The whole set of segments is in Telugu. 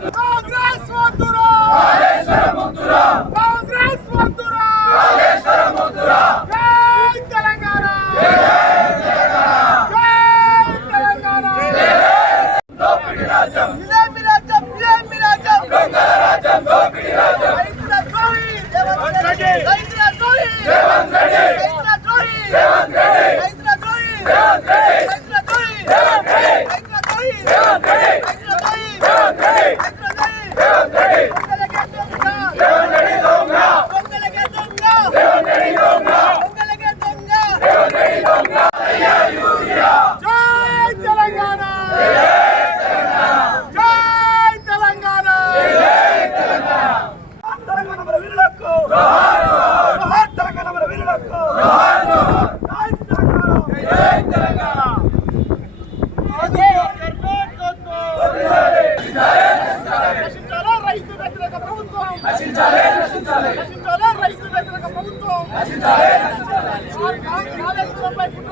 Congress!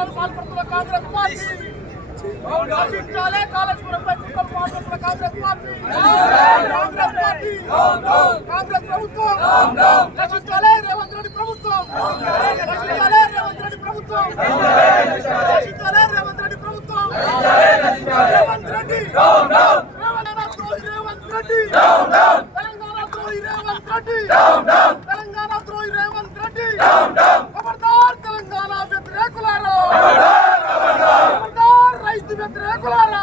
కుట్రలు పాల్పడుతున్న కాంగ్రెస్ పార్టీ. ఆశించాలే కాళేశ్వరంపై కుట్రలు పాల్పడుతున్న కాంగ్రెస్ పార్టీ. కాంగ్రెస్ ప్రభుత్వం. రక్షించాలే రేవంత్ రెడ్డి ప్రభుత్వం. రక్షించాలే రేవంత్ రెడ్డి ప్రభుత్వం. రక్షించాలే రేవంత్ రెడ్డి ప్రభుత్వం. రేవంత్ రెడ్డి. రేవంత్ రెడ్డి. తెలంగాణ రేవంత్ రెడ్డి. తెలంగాణ రేవంత్ రెడ్డి. రైతు వ్యతిరేకులారా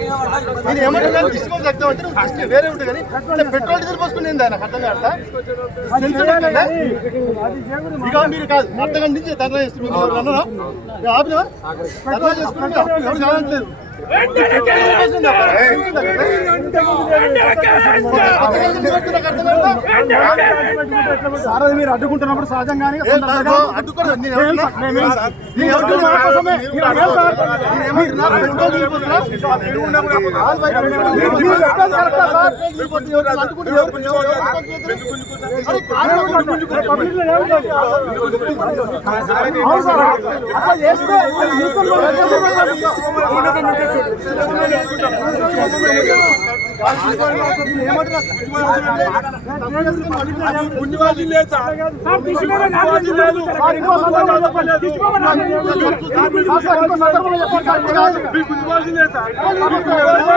నేను ఏమంటున్నాను డిస్కౌంట్ చెప్తాం అంటే నువ్వు ఫస్ట్ వేరే ఉంటుంది కానీ పెట్రోల్ డీజిల్ పోసుకుని నాకు అర్థం కాదు ఇక మీరు కాదు అర్థం నుంచి ధర్నా చేస్తున్నారు. అన్నారా? ఆపినా ధర్నా చేసుకుంటే ఎవరు కావట్లేదు సార్ అది మీరు అడ్డుకుంటున్నప్పుడు సహజంగానే అడ్డుకోలేదు నేను ఏమంటున్నా?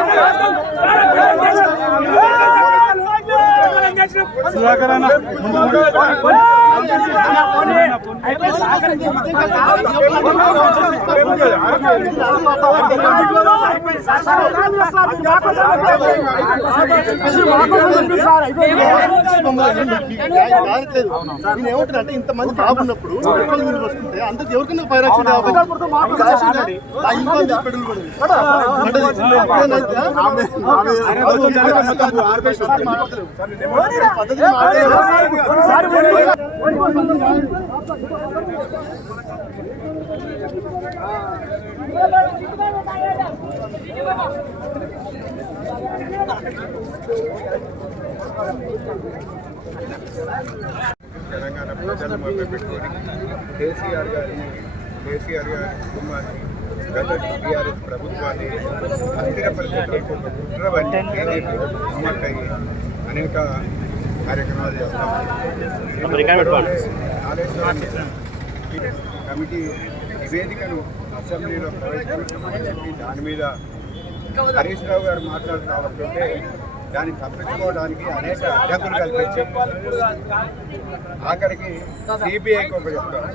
నేను అంటే ఇంతమంది బాగున్నప్పుడు పెట్రోల్ మీద వస్తుంటే అందరికి ఎవరికైనా ఫైర్ యాక్సిడెంట్ పద్ధతి. తెలంగాణ ప్రజలు మభ్యపెట్టుకొని కేసీఆర్ గారిని కేసీఆర్ గారి కుటుంబాన్ని గత టీఆర్ఎస్ ప్రభుత్వాన్ని అస్థిరపరిచేటట్టు కుట్రవన్నీ బీజేపీ కుమ్మక్కయ్యి అనేక కార్యక్రమాలు చేస్తాం. కమిటీ నివేదికను అసెంబ్లీలో ప్రవేశపెట్టమని చెప్పి దాని మీద హరీష్ రావు గారు మాట్లాడుతూ ఉంటుంటే దాన్ని తప్పించుకోవడానికి అనేక అడ్డంకులు కల్పించి ఆఖరికి సిబిఐకి ఒక చెప్తారు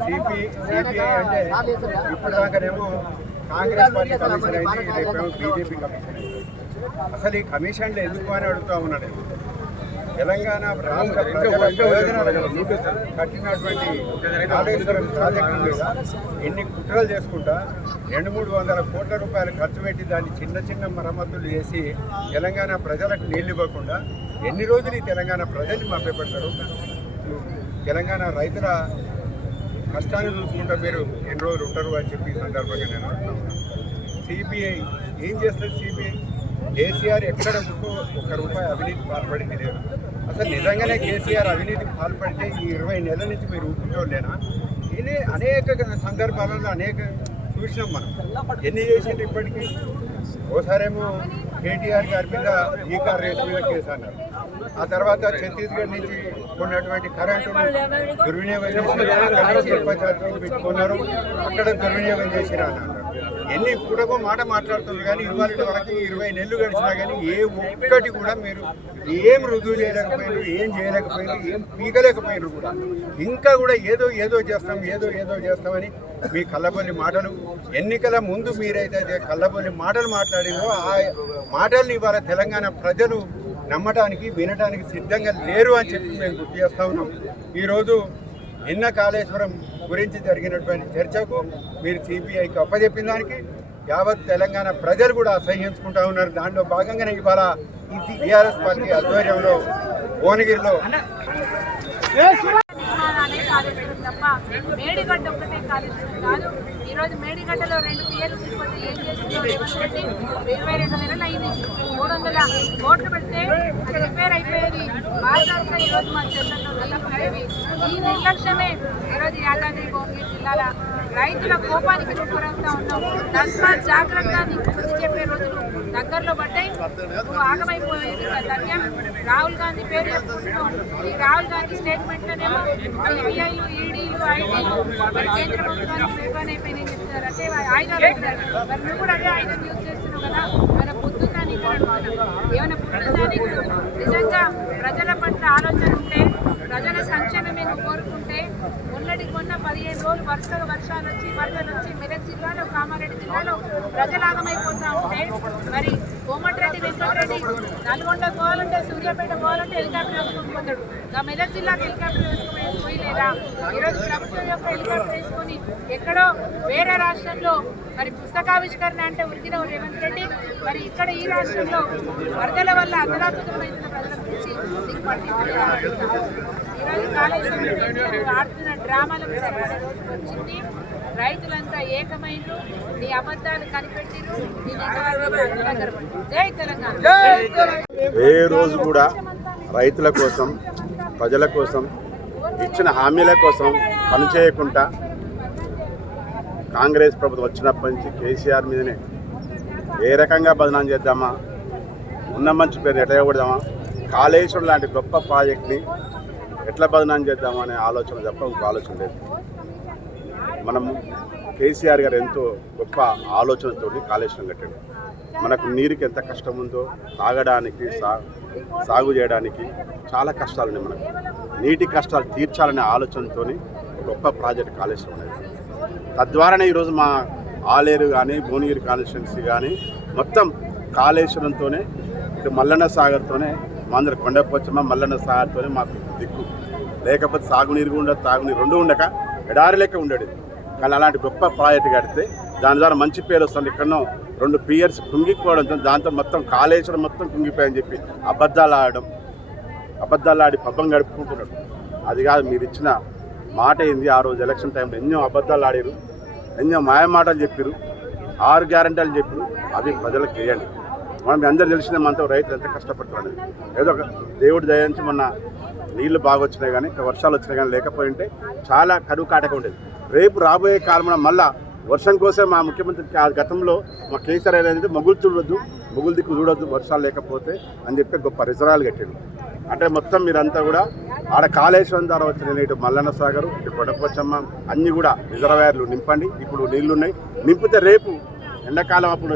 సిపి సిబిఐ అంటే ఇప్పుడు దాకానేమో కాంగ్రెస్ పార్టీ కమిషన్ అయింది రేపేమో బీజేపీ కమిషన్ అయింది అసలు ఈ కమిషన్లు ఎందుకు అని అడుగుతా ఉన్నాడు. తెలంగాణ రాష్ట్ర ప్రజల ప్రయోజనాల కట్టినటువంటి కాళేశ్వరం ప్రాజెక్టు మీద ఎన్ని కుట్రలు చేసుకుంటా రెండు మూడు వందల కోట్ల రూపాయలు ఖర్చు పెట్టి దాన్ని చిన్న చిన్న మరమ్మతులు చేసి తెలంగాణ ప్రజలకు నీళ్ళు ఇవ్వకుండా ఎన్ని రోజులు ఈ తెలంగాణ ప్రజల్ని మభ్యపెడతారు? తెలంగాణ రైతుల కష్టాన్ని చూసుకుంటా మీరు ఎన్ని రోజులు ఉంటారు అని చెప్పి సందర్భంగా నేను అంటున్నాను సిబిఐ ఏం చేస్తుంది సిబిఐ కేసీఆర్ ఎక్కడ ఒక్క- ఒక్క రూపాయి అవినీతి పాల్పడింది లేదు. అసలు నిజంగానే కేసీఆర్ అవినీతికి పాల్పడితే ఈ ఇరవై నెలల నుంచి మీరు ఊపుకోలేనా ఇది అనేక సందర్భాలలో అనేక చూసినాం మనం ఎన్ని చేసిండ్రు ఇప్పటికీ ఓసారేమో కేటీఆర్ గారి మీద ఈ కార్ మీద కేసు అన్నారు ఆ తర్వాత ఛత్తీస్గఢ్ నుంచి ఉన్నటువంటి కరెంటును దుర్వినియోగం చేసి కరెంటు పెట్టుకున్నారు అక్కడ దుర్వినియోగం చేసిరా అన్నారు ఎన్ని కూడా మాట మాట్లాడుతున్నారు కానీ ఇవాళ వరకు ఇరవై నెలలు గడిచినా కానీ ఏ ఒక్కటి కూడా మీరు ఏం రుజువు చేయలేకపోయారు ఏం చేయలేకపోయారు ఏం పీకలేకపోయారు కూడా. ఇంకా కూడా ఏదో ఏదో చేస్తాం ఏదో ఏదో చేస్తామని మీ కళ్ళబొల్లి మాటలు ఎన్నికల ముందు మీరైతే కళ్ళబొల్లి మాటలు మాట్లాడిందో ఆ మాటల్ని ఇవాళ తెలంగాణ ప్రజలు నమ్మటానికి వినటానికి సిద్ధంగా లేరు అని చెప్పి మేము గుర్తు చేస్తా ఉన్నాం. ఈరోజు నిన్న కాళేశ్వరం గురించి జరిగినటువంటి చర్చకు మీరు సిపిఐకి అప్పచెప్పిన దానికి యావత్ తెలంగాణ ప్రజలు కూడా అసహ్యించుకుంటా ఉన్నారు. దాంట్లో భాగంగానే ఇవాళ టీఆర్ఎస్ పార్టీ ఆధ్వర్యంలో భువనగిరిలో తప్ప మేడిగడ్డ కాళేశ్వరం కాదు. ఈరోజు మేడిగడ్డలో రెండు పిఎల్ తీసుకుంటే ఏం చేస్తున్నారు రేవంత్ రెడ్డి ఇరవై రెండు నెలలు అయింది. మూడు వందల ఓట్లు పెడితే అది రిపేర్ అయిపోయేది. బాగా ఈరోజు మా చెట్లలో నీళ్ళు ఈ నిర్లక్ష్యమే ఈరోజు యాదాద్రి భువనగిరి జిల్లాల రైతుల కోపానికి గురవుతా ఉన్నాం. తస్మాత్ జాగ్రత్త నీకు చెప్పే రోజులు దగ్గరలో పడ్డాయి. నువ్వు ఆగమైపోయేది సత్యం రాహుల్ గాంధీ పేరు చెప్పుకుంటూ ఈ రాహుల్ గాంధీ స్టేట్మెంట్లోనేమో సిబిఐలు ఈడీలు ఐటీలు మరి కేంద్ర ప్రభుత్వానికి పేపర్ అయిపోయినాయి చెప్తున్నారు. అంటే ఆయుధాలు పెట్టారు మరి నువ్వు కూడా అదే ఆయుధం యూజ్ చేస్తున్నావు కదా. మరి బుద్ధుందా ఏమైనా బుద్ధుందా నిజంగా ప్రజల పట్ల ఆలోచన ఉంటే ప్రజల సంక్షేమమే కోరుకుంటే మొన్నటి కొన్న పదిహేను రోజులు వరుసగా వర్షాలు వచ్చి వరదలు వచ్చి మెదక్ జిల్లాలో కామారెడ్డి జిల్లాలో ప్రజలాగమైపోతా ఉంటే మరి కోమటిరెడ్డి వెంకటరెడ్డి నల్గొండ పోవాలంటే సూర్యాపేట పోవాలంటే హెలికాప్టర్ వేసుకొని పోతాడు. ఆ మెదక్ జిల్లాకి హెలికాప్టర్ వేసుకుని పోయలేదా ఈరోజు ప్రభుత్వం యొక్క హెలికాప్టర్ వేసుకొని ఎక్కడో వేరే రాష్ట్రంలో మరి పుస్తకావిష్కరణ అంటే ఉరికిన రేవంత్ రెడ్డి మరి ఇక్కడ ఈ రాష్ట్రంలో వరదల వల్ల అతలాకుతలమైతున్న ప్రజల గురించి నీకు ఈరోజు కాళేశ్వరం ఆడుతున్న వచ్చింది. రైతులంతా ఏకమైనరు నీ అబద్ధాలు కనిపెట్టిరు నీ నిజాలు. జై తెలంగాణ. ఏ రోజు కూడా రైతుల కోసం ప్రజల కోసం ఇచ్చిన హామీల కోసం పనిచేయకుండా కాంగ్రెస్ ప్రభుత్వం వచ్చినప్పటి నుంచి కేసీఆర్ మీదనే ఏ రకంగా బదనాం చేద్దామా? ఉన్న మంచి పేరు ఎట్లా ఇవ్వడదామా కాళేశ్వరం లాంటి గొప్ప ప్రాజెక్ట్ని ఎట్లా బదనాం చేద్దామనే ఆలోచన తప్ప ఇంకో ఆలోచన లేదు. మనం కేసీఆర్ గారు ఎంతో గొప్ప ఆలోచనతో కాళేశ్వరం కట్టాడు. మనకు నీరుకి ఎంత కష్టం ఉందో తాగడానికి సా సాగు చేయడానికి చాలా కష్టాలున్నాయి మనకు. నీటి కష్టాలు తీర్చాలనే ఆలోచనతో గొప్ప ప్రాజెక్ట్ కాళేశ్వరం అనేది. తద్వారానే ఈరోజు మా ఆలేరు కానీ భువనగిరి కాన్స్టిట్యున్సీ కానీ మొత్తం కాళేశ్వరంతోనే ఇటు మల్లన్న సాగర్తోనే మా అందరి కొండపోచమ్మ మల్లన్న సాగర్తోనే మాకు దిక్కు. లేకపోతే సాగునీరు ఉండదు తాగునీరు రెండు ఉండక ఎడారి లెక్క ఉండేది. కానీ అలాంటి గొప్ప ప్రాజెక్ట్ కడితే దాని ద్వారా మంచి పేరు వస్తుంది. ఇక్కడనో రెండు పియర్స్ కుంగిపోవడంతో దాంతో మొత్తం కాళేశ్వరం మొత్తం కుంగిపోయని చెప్పి అబద్ధాలు ఆడడం అబద్ధాలు ఆడి పబ్బం గడుపుకుంటున్నాడు అది కాదు మీరు ఇచ్చిన మాట ఏంది? ఆ రోజు ఎలక్షన్ టైంలో ఎన్నో అబద్ధాలు ఆడారు ఎన్నో మాయ మాటలు చెప్పారు ఆరు గ్యారంటీలు చెప్పారు. అవి ప్రజలకు చేయండి మనం మీ అందరూ తెలిసిన మనతో రైతులు ఎంత కష్టపడుతున్నాడు ఏదో ఒక దేవుడి దయించి మొన్న నీళ్ళు బాగా వచ్చినాయి కానీ వర్షాలు వచ్చినాయి కానీ లేకపోయింటే చాలా కరువు కాటక ఉండేది. రేపు రాబోయే కాలంలో మళ్ళా వర్షం కోసం మా ముఖ్యమంత్రి ఆ గతంలో మా కేసీఆర్ అనేది మొగులు చూడొద్దు మొగులు దిక్కు చూడొద్దు వర్షాలు లేకపోతే అని చెప్పి గొప్ప రిజరాలు కట్టాడు. అంటే మొత్తం మీరంతా కూడా ఆడ కాళేశ్వరం ద్వారా వచ్చిన ఇటు మల్లన్న సాగరు ఇటు కొడపచ్చమ్మ అన్నీ కూడా రిజర్వాయర్లు నింపండి. ఇప్పుడు నీళ్ళున్నాయి. నింపితే రేపు ఎండాకాలం అప్పుడు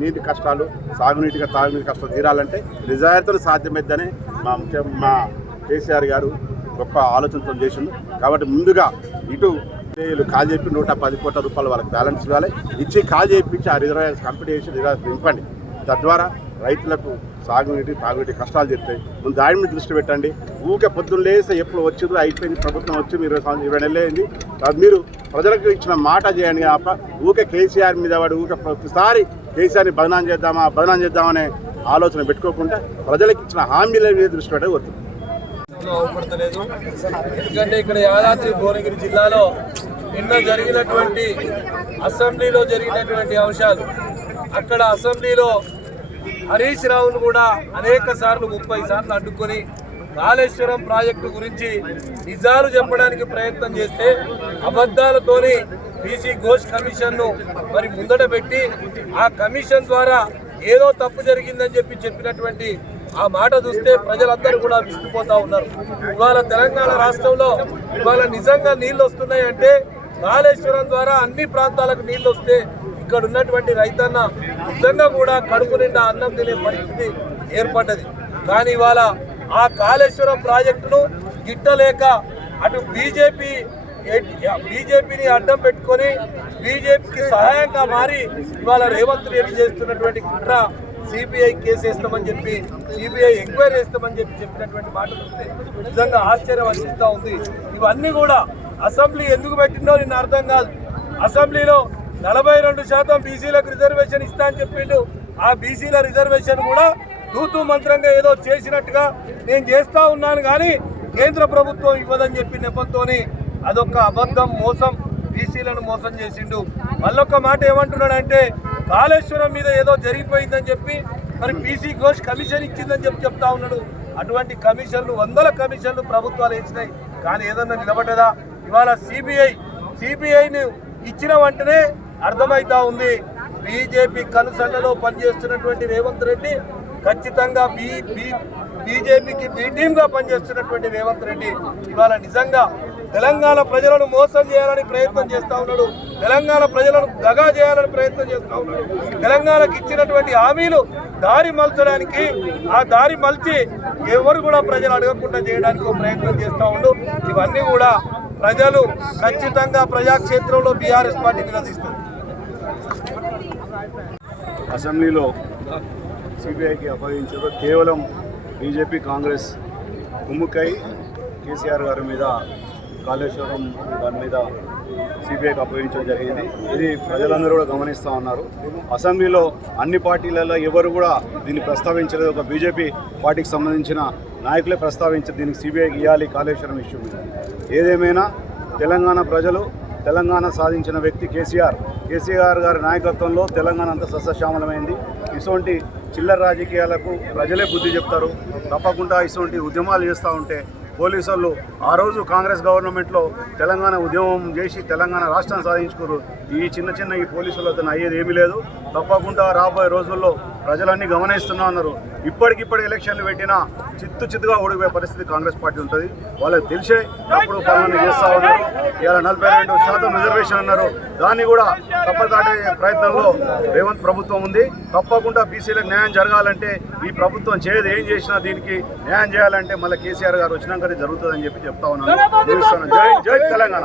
నీటి కష్టాలు సాగునీటిగా తాగునీటి కష్టాలు తీరాలంటే నిజాయితీలు సాధ్యమైద్దని మా ముఖ్య మా కేసీఆర్ గారు గొప్ప ఆలోచనతో చేసిండు. కాబట్టి ముందుగా ఇటు వీళ్ళు కాల్ చెప్పి నూట పది కోట్ల రూపాయలు వాళ్ళకి బ్యాలెన్స్ ఇవ్వాలి. ఇచ్చి కాల్ చేయించి ఆ రిజర్వాయర్స్ కంప్లీట్ చేసి రిజర్వాయర్స్ నింపండి తద్వారా రైతులకు సాగునీటి తాగునీటి కష్టాలు చెప్తాయి ముందు దాని మీద దృష్టి పెట్టండి. ఊకే పొద్దున్న లేస్తే ఎప్పుడు వచ్చిందో అయిపోయింది ప్రభుత్వం వచ్చి మీరు ఇరవై సంవత్సరం- ఇరవై నెలలు అయింది. మీరు ప్రజలకు ఇచ్చిన మాట చేయండి తప్ప ఊకే కేసీఆర్ మీద వాడు ఊకే ప్రతిసారి కేసీఆర్ని బదనాం చేద్దామా బదనాం చేద్దామనే ఆలోచన పెట్టుకోకుండా ప్రజలకు ఇచ్చిన హామీల మీద దృష్టి పెట్టే వస్తుంది అవపడతలేదు. ఎందుకంటే ఇక్కడ యాదాద్రి భువనగిరి జిల్లాలో నిన్న జరిగినటువంటి అసెంబ్లీలో జరిగినటువంటి అంశాలు అక్కడ అసెంబ్లీలో హరీష్ రావును కూడా అనేక సార్లు ముప్పై సార్లు అడ్డుకొని కాళేశ్వరం ప్రాజెక్టు గురించి నిజాలు చెప్పడానికి ప్రయత్నం చేస్తే అబద్ధాలతోని బీసీ ఘోష్ కమిషన్ను మరి ముందట పెట్టి ఆ కమిషన్ ద్వారా ఏదో తప్పు జరిగిందని చెప్పి చెప్పినటువంటి ఆ మాట చూస్తే ప్రజలందరూ కూడా విసిగిపోతా ఉన్నారు. ఇవాళ తెలంగాణ రాష్ట్రంలో ఇవాళ నిజంగా నీళ్ళు వస్తున్నాయి అంటే కాళేశ్వరం ద్వారా అన్ని ప్రాంతాలకు నీళ్ళు వస్తే ఇక్కడ ఉన్నటువంటి రైతన్న నిజంగా కూడా కడుపు నిండా అన్నం తినే పరిస్థితి ఏర్పడ్డది. కానీ ఇవాళ ఆ కాళేశ్వరం ప్రాజెక్టును గిట్టలేక అటు బీజేపీ బీజేపీని అడ్డం పెట్టుకొని బీజేపీకి సహాయంగా మారి ఇవాళ రేవంత్ రెడ్డి చేస్తున్నటువంటి కుట్ర సిబిఐ కేసు వేస్తామని చెప్పి సిబిఐ ఎంక్వైరీ చేస్తామని చెప్పి చెప్పినటువంటి మాటలు వస్తే నిజంగా ఆశ్చర్యం అనిపిస్తూ ఉంది. ఇవన్నీ కూడా అసెంబ్లీ ఎందుకు పెట్టిందో నిన్న అర్థం కాదు. అసెంబ్లీలో నలభై రెండు శాతం బీసీలకు రిజర్వేషన్ ఇస్తా అని చెప్పిండు. ఆ బీసీల రిజర్వేషన్ కూడా తూతు మంత్రంగా ఏదో చేసినట్టుగా నేను చేస్తా ఉన్నాను కానీ కేంద్ర ప్రభుత్వం ఇవ్వదని చెప్పి నెపంతో అదొక అబద్ధం మోసం బీసీలను మోసం చేసిండు. మళ్ళొక్క మాట ఏమంటున్నాడంటే కాళేశ్వరం మీద ఏదో జరిగిపోయిందని చెప్పి మరి బీసీ ఘోష్ కమిషన్ ఇచ్చిందని చెప్పి చెప్తా ఉన్నాడు. అటువంటి కమిషన్లు వందల కమిషన్లు ప్రభుత్వాలు ఇచ్చినాయి కానీ ఏదన్నా నిలబడ్డదా? ఇవాళ సిబిఐ సిబిఐని ఇచ్చిన వెంటనే అర్థమైతా ఉంది. బీజేపీ కనుసన్నలో పనిచేస్తున్నటువంటి రేవంత్ రెడ్డి ఖచ్చితంగా బీ బీ బీజేపీకి బీ టీమ్గా పనిచేస్తున్నటువంటి రేవంత్ రెడ్డి ఇవాళ నిజంగా తెలంగాణ ప్రజలను మోసం చేయాలని ప్రయత్నం చేస్తూ ఉన్నాడు. తెలంగాణ ప్రజలను దగా చేయాలని ప్రయత్నం చేస్తూ ఉన్నాడు. తెలంగాణకు ఇచ్చినటువంటి హామీలు దారి మలచడానికి ఆ దారి మలిచి ఎవరు కూడా ప్రజలు అడగకుండా చేయడానికి ఒక ప్రయత్నం చేస్తూ ఉండు. ఇవన్నీ కూడా ప్రజలు ఖచ్చితంగా ప్రజాక్షేత్రంలో బీఆర్ఎస్ పార్టీ నిలదీస్తుంది. అసెంబ్లీలో సిబిఐకి అప్పగించారు కేవలం బీజేపీ కాంగ్రెస్ కుమ్ముకై కేసీఆర్ గారి మీద కాళేశ్వరం దాని మీద సిబిఐకి అప్పగించడం జరిగింది. ఇది ప్రజలందరూ కూడా గమనిస్తూ ఉన్నారు. అసెంబ్లీలో అన్ని పార్టీలలో ఎవరు కూడా దీన్ని ప్రస్తావించలేదు. ఒక బీజేపీ పార్టీకి సంబంధించిన నాయకులే ప్రస్తావించారు దీనికి సిబిఐకి ఇవ్వాలి కాళేశ్వరం ఇష్యూ మీద. ఏదేమైనా తెలంగాణ ప్రజలు తెలంగాణ సాధించిన వ్యక్తి కేసీఆర్. కేసీఆర్ గారి నాయకత్వంలో తెలంగాణ అంతా సస్యశ్యామలమైంది. ఇటువంటి చిల్లర రాజకీయాలకు ప్రజలే బుద్ధి చెప్తారు. తప్పకుండా ఇటువంటి ఉద్యమాలు చేస్తూ ఉంటే పోలీసులు ఆ రోజు కాంగ్రెస్ గవర్నమెంట్లో తెలంగాణ ఉద్యమం చేసి తెలంగాణ రాష్ట్రాన్ని సాధించుకోరు ఈ చిన్న చిన్న ఈ పోలీసులతో అయ్యేది ఏమీ లేదు. తప్పకుండా రాబోయే రోజుల్లో ప్రజలన్నీ గమనిస్తున్నా అన్నారు. ఇప్పటికిప్పుడు ఎలక్షన్లు పెట్టినా చిత్తు చిత్తుగా ఓడిపోయే పరిస్థితి కాంగ్రెస్ పార్టీ ఉంటుంది. వాళ్ళకి తెలిసే తప్పుడు పనులను చేస్తూ ఉన్నారు. ఇలా నలభై రెండు శాతం రిజర్వేషన్ అన్నారు. దాన్ని కూడా తప్పదాటే ప్రయత్నంలో రేవంత్ ప్రభుత్వం ఉంది. తప్పకుండా బీసీలకు న్యాయం జరగాలంటే ఈ ప్రభుత్వం చేయదు ఏం చేసినా దీనికి న్యాయం చేయాలంటే మళ్ళీ కేసీఆర్ గారు వచ్చినాకనే జరుగుతుందని చెప్పి చెప్తా ఉన్నాను. జై జై తెలంగాణ.